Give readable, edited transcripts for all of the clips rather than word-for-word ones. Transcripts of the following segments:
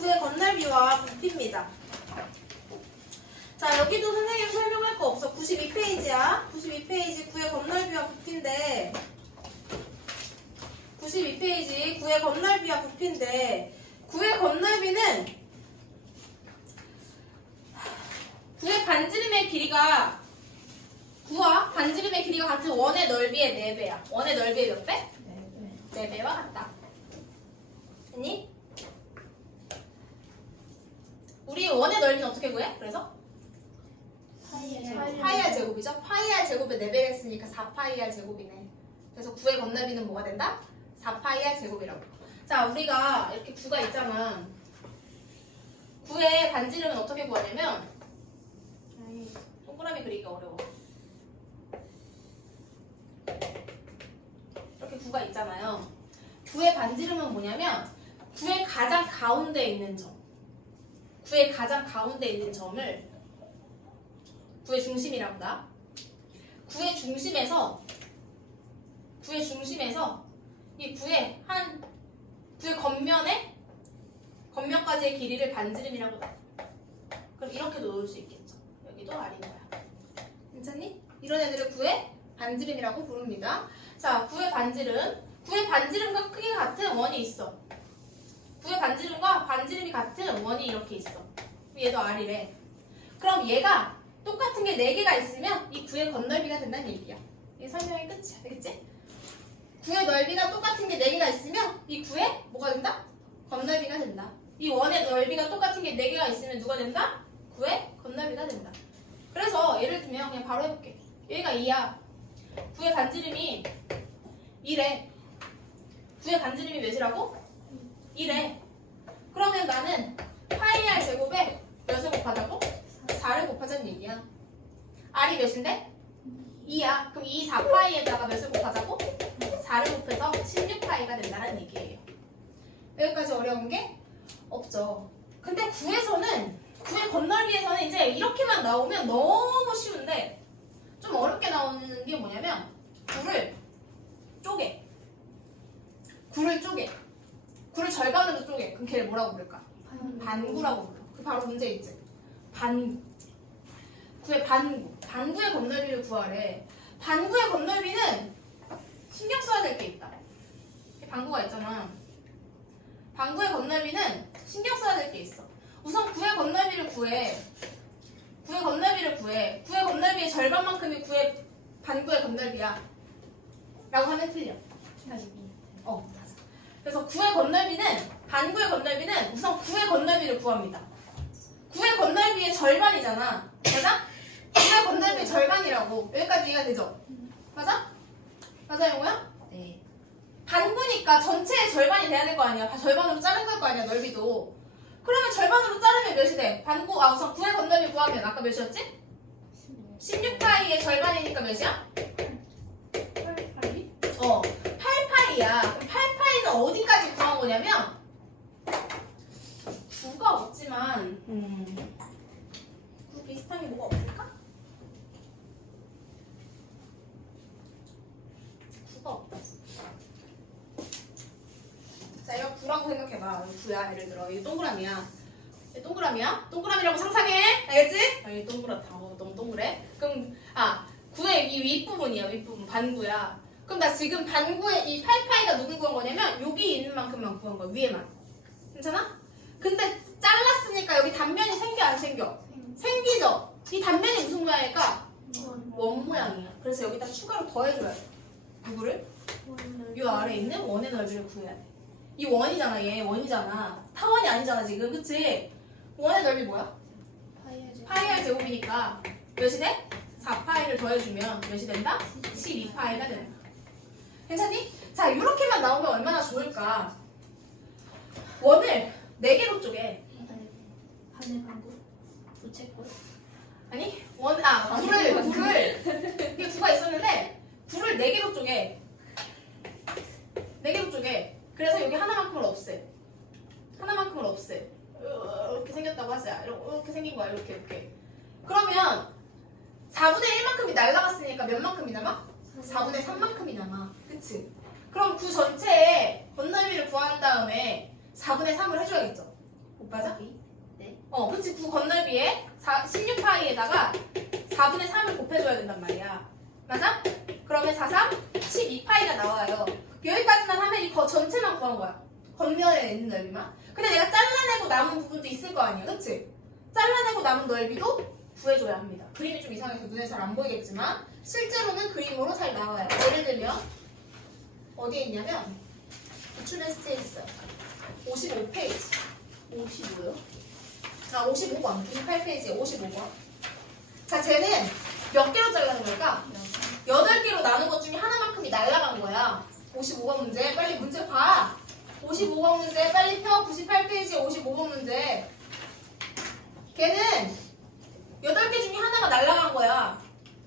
구의 건널비와 부피입니다. 자, 여기도 선생님 설명할 거 없어. 92페이지야. 92페이지 구의 건널비와 부피인데 92페이지 구의 건널비와 부피인데 구의 건널비는 구의 반지름의 길이가 구와 반지름의 길이가 같은 원의 넓이의 4배야. 원의 넓이의 몇 배? 4배와 같다. 됐니? 우리 원의 넓이는 어떻게 구해? 그래서? 파이R 제곱이죠? 파이R 제곱에 4배가 있으니까 4파이R 제곱이네. 그래서 구의 건널비는 뭐가 된다? 4파이R 제곱이라고. 자, 우리가 이렇게 구가 있잖아. 구의 반지름은 어떻게 구하냐면 동그라미 그리기가 어려워. 이렇게 구가 있잖아요. 구의 반지름은 뭐냐면 구의 가장 가운데 있는 점, 구의 가장 가운데 있는 점을 구의 중심이라고 한다. 구의 중심에서 이 구의 겉면까지의 길이를 반지름이라고 해. 그럼 이렇게도 놓을 수 있겠죠. 여기도 R인 거야. 괜찮니? 이런 애들을 구의 반지름이라고 부릅니다. 자, 구의 반지름과 크기가 같은 원이 있어. 구의 반지름과 반지름이 같은 원이 이렇게 있어. 얘도 R이래. 그럼 얘가 똑같은 게 4개가 있으면 이 구의 건널비가 된다는 얘기야. 이게 설명이 끝이야. 되겠지? 구의 넓이가 똑같은 게 4개가 있으면 이 구의 뭐가 된다? 건널비가 된다. 이 원의 넓이가 똑같은 게 4개가 있으면 누가 된다? 구의 건널비가 된다. 그래서 예를 들면 그냥 바로 해볼게. 얘가 2야. 구의 반지름이 2래. 구의 반지름이 몇이라고? 2래. 그러면 나는 파이 R 제곱에 몇을 곱하자고? 4를 곱하자는 얘기야. R이 몇인데? 2야. 그럼 이 4파이에다가 몇을 곱하자고? 4를 곱해서 16파이가 된다는 얘기예요. 여기까지 어려운 게 없죠. 근데 구의 건널비에서는 이제 이렇게만 나오면 너무 쉬운데 좀 어렵게 나오는 게 뭐냐면 구를 쪼개. 구를 절반으로 쪼개. 그럼 걔를 뭐라고 부를까? 반구라고 불러. 그 바로 문제 있지. 반구. 구의 반구. 반구의 건널비를 구하래. 반구의 건널비는 신경 써야 될 게 있다. 반구가 있잖아. 반구의 건널비는 신경 써야 될 게 있어. 우선 구의 건널비를 구해. 구의 건널비의 절반만큼이 구의 반구의 건널비야. 라고 하면 틀려. 맞아. 그래서 구의 건널비는 반구의 건널비는 우선 구의 건널비를 구합니다. 구의 건널비의 절반이잖아. 맞아? 구의 건널비의 절반이라고. 여기까지 이해가 되죠? 맞아? 맞아, 영호야? 네. 반구니까 전체의 절반이 돼야 될 거 아니야. 절반으로 자른 걸 거 아니야, 넓이도. 그러면 절반으로 자르면 몇이 돼? 우선 구의 건널비 구하면 아까 몇이었지? 16파이의 절반이니까 몇이야? 8파이? 8파이야. 그럼 8파이는 어디까지 구한 거냐면 9가 없지만 9 비슷한 게 뭐가 없을까? 9가 없다. 자, 이거 9라고 생각해봐. 9야, 예를 들어. 이거 동그라미야. 이거 동그라미야? 동그라미라고 상상해. 알겠지? 아, 이거 동그랗다. 너무 동그래. 그럼 9의 이 윗부분이야. 윗부분. 반구야. 그럼 나 지금 반구의 이 8파이가 누굴 구한 거냐면 여기 있는 만큼만 구한 거야. 위에만. 괜찮아? 근데 잘랐으니까 여기 단면이 생겨 안 생겨? 생기죠? 이 단면이 무슨 모양일까? 원 모양이야. 그래서 여기다 추가로 더해줘야 돼. 누구를? 이 아래에 있는 원의 넓이를 구해야 돼. 이 원이잖아. 얘 원이잖아. 타원이 아니잖아 지금. 그치? 원의 넓이 뭐야? 파이 R 제곱이니까 몇이 돼? 4파이를 더해주면 몇이 된다? 12파이가 된다. 괜찮니? 자, 이렇게만 나오면 얼마나 좋을까? 원을 4개로 쪼개. 하늘 방구? 부채꼴? 아니? 불을 이게 9가 있었는데 불을 4개로 쪼개. 4개로 쪼개. 그래서 여기 하나만큼을 없애. 이렇게 생겼다고 하자. 이렇게 생긴 거야. 이렇게. 그러면 4분의 1만큼이 날라갔으니까 몇 만큼이 남아? 4분의 3만큼이 남아. 그치? 그럼 구 전체에 건널비를 구한 다음에 4분의 3을 해줘야겠죠? 맞아? 네. 그렇지. 9 건널비에 16파이에다가 4분의 3을 곱해줘야 된단 말이야. 맞아? 그러면 4, 3, 12파이가 나와요. 여기까지만 하면 이 전체만 구한 거야. 겉면에 있는 넓이만. 근데 내가 잘라내고 남은 부분도 있을 거 아니야. 그치? 잘라내고 남은 넓이도 구해줘야 합니다. 그림이 좀 이상해서 눈에 잘 안 보이겠지만 실제로는 그림으로 잘 나와요. 예를 들면 어디에 있냐면 부출레스트에 있어요. 55페이지. 55요? 자, 55번. 98페이지에 55번. 자, 쟤는 몇 개로 잘라는 걸까? 8개로 나눈 것 중에 하나만큼이 날아간 거야. 55번 문제. 빨리 문제 봐. 55번 문제. 빨리 펴. 98페이지에 55번 문제. 걔는 8개 중에 하나가 날아간 거야.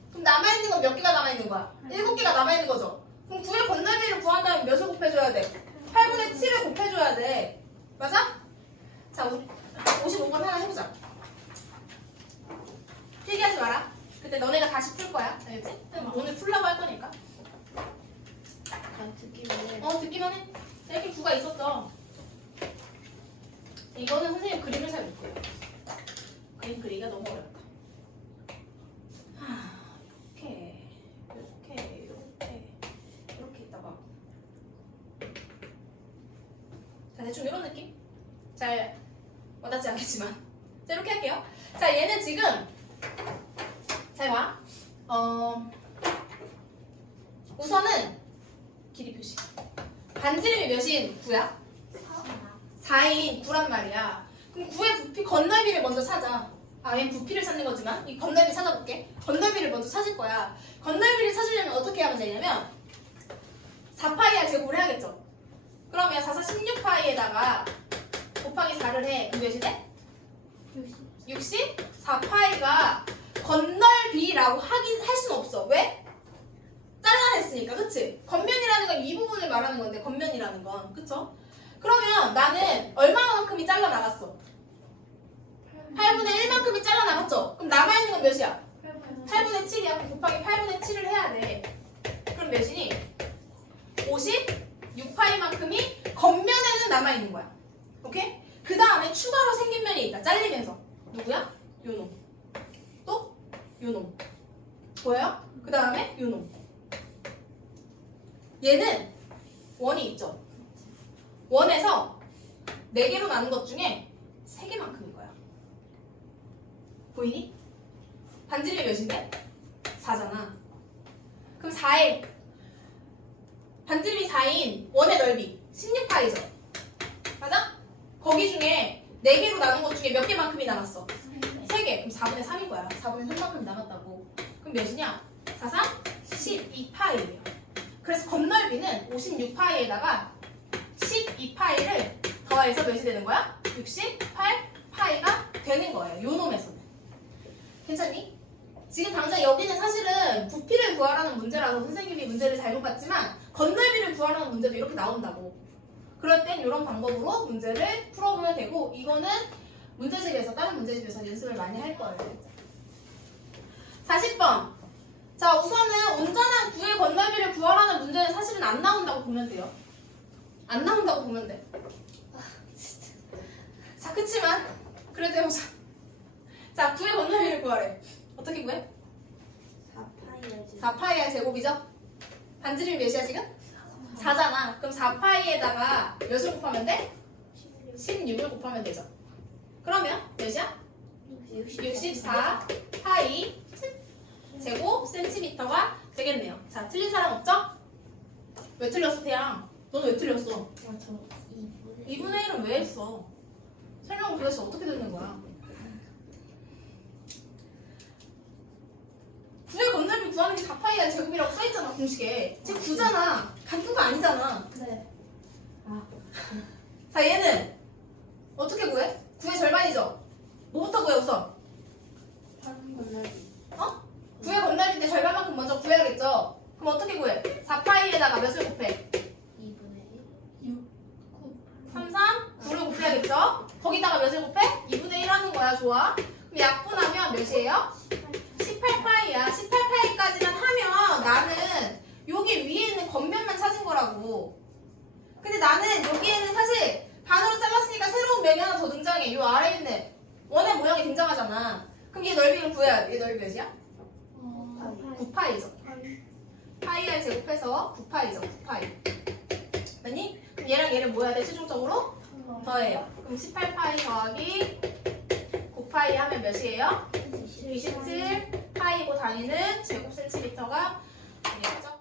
그럼 남아있는 건 몇 개가 남아있는 거야? 7개가 남아있는 거죠. 그럼 9의 건널비를 구한다면 몇을 곱해줘야 돼? 8분의 7을 곱해줘야 돼. 맞아? 자, 우리 55번 하나 해보자. 필기하지 마라. 근데 너네가 다시 풀 거야. 알겠지? 오늘 풀라고 할 거니까. 아, 듣기만 해. 듣기만 해. 이렇게 9가 있었죠. 이거는 선생님 그림을 잘 못 그려. 그림 그리기가 너무 어렵다. 이렇게 있다가. 자, 대충 이런 느낌? 잘 와닿지 않겠지만. 자, 이렇게 할게요. 자, 얘는 지금 잘 봐. 우선은 길이 표시. 반지름이 몇인 9야? 4인 9란 말이야. 그럼 9의 부피 건널비를 먼저 찾아. 얘는 부피를 찾는 거지만 이 건널비 찾아볼게. 건널비를 먼저 찾을 거야. 건널비를 찾으려면 어떻게 하면 되냐면 4파이야 제곱을 해야겠죠. 그러면 4, 4, 16파이에다가 곱하기 4를 해. 그럼 몇이 돼? 64파이가 건널비라고 할 수는 없어. 왜? 잘라냈으니까. 그치? 겉면이라는 건 이 부분을 말하는 건데 겉면이라는 건. 그쵸? 그러면 나는 얼마만큼이 잘라나갔어? 8분의 1만큼이 잘라나갔죠? 그럼 남아있는 건 몇이야? 8분의 7이야. 그럼 곱하기 8분의 7을 해야 돼. 그럼 몇이니? 56파이만큼이 겉면에는 남아있는 거야. 오케이? 그 다음에 추가로 생긴 면이 있다. 잘리면서. 누구야? 요놈. 또? 요놈. 보여요? 그 다음에 요놈. 얘는 원이 있죠? 원에서 4개로 나눈 것 중에 3개만큼인 거야. 보이니? 반지름이 몇인데? 4잖아. 그럼 4의 반지름이 4인 원의 넓이 16파이죠. 맞아? 거기 중에 4개로 나눈 것 중에 몇 개만큼이 남았어? 3개. 그럼 4분의 3인 거야. 4분의 3만큼 남았다고. 그럼 몇이냐? 4, 3, 12파이예요. 그래서 건널비는 56파이에다가 12파이를 더해서 몇이 되는 거야? 68파이가 되는 거예요. 요 놈에서는. 괜찮니? 지금 당장 여기는 사실은 부피를 구하라는 문제라서 선생님이 문제를 잘못 봤지만 건널비를 구하라는 문제도 이렇게 나온다고. 그럴 땐 이런 방법으로 문제를 풀어보면 되고 이거는 문제집에서 다른 문제집에서 연습을 많이 할 거예요. 40번. 자, 우선은 온전한 9의 건널비를 구하라는 문제는 사실은 안 나온다고 보면 돼요. 안 나온다고 보면 돼. 자, 그치만 그래도 해보자. 자, 9의 건널비를 구하래. 어떻게 구해? 4파이야 제곱이죠? 반지름이 몇이야 지금? 4잖아. 그럼 4파이에다가 몇을 곱하면 돼? 16을 곱하면 되죠. 그러면 몇이야? 64파이 제곱 센티미터가 되겠네요. 자, 틀린 사람 없죠? 왜 틀렸어, 태양? 너는 왜 틀렸어? 2분의 1은 왜 했어? 설명은 도대체 어떻게 듣는 거야? 9의 건널비 구하는 게 4파이가 제곱이라고 써있잖아, 공식에. 지금 9잖아. 간두가 아니잖아. 네. 자, 얘는 어떻게 구해? 9의 절반이죠? 뭐부터 구해, 우선? 9의 건널비인데 절반만큼 먼저 구해야겠죠? 그럼 어떻게 구해? 4파이에다가 몇을 곱해? 2분의 1. 3, 3, 9를 곱해야겠죠? 거기다가 몇을 곱해? 2분의 1 하는 거야, 좋아. 그럼 약분하면 몇이에요? 18파이야. 18파이까지만 하면 나는 여기 위에 있는 겉면만 찾은 거라고. 근데 나는 여기에는 사실 반으로 잘랐으니까 새로운 모양이 하나 더 등장해. 이 아래에 있는 원의 모양이 등장하잖아. 그럼 얘 넓이를 구해야 돼. 얘 넓이 몇이야? 9파이죠. 파이를 제곱해서 9파이죠. 9파이. 맞니? 그럼 얘랑 얘를 뭐 해야 돼? 최종적으로 더해요. 그럼 18파이 더하기 9파이 하면 몇이에요? 27 파이고 단위는 제곱 센티미터가 되겠죠?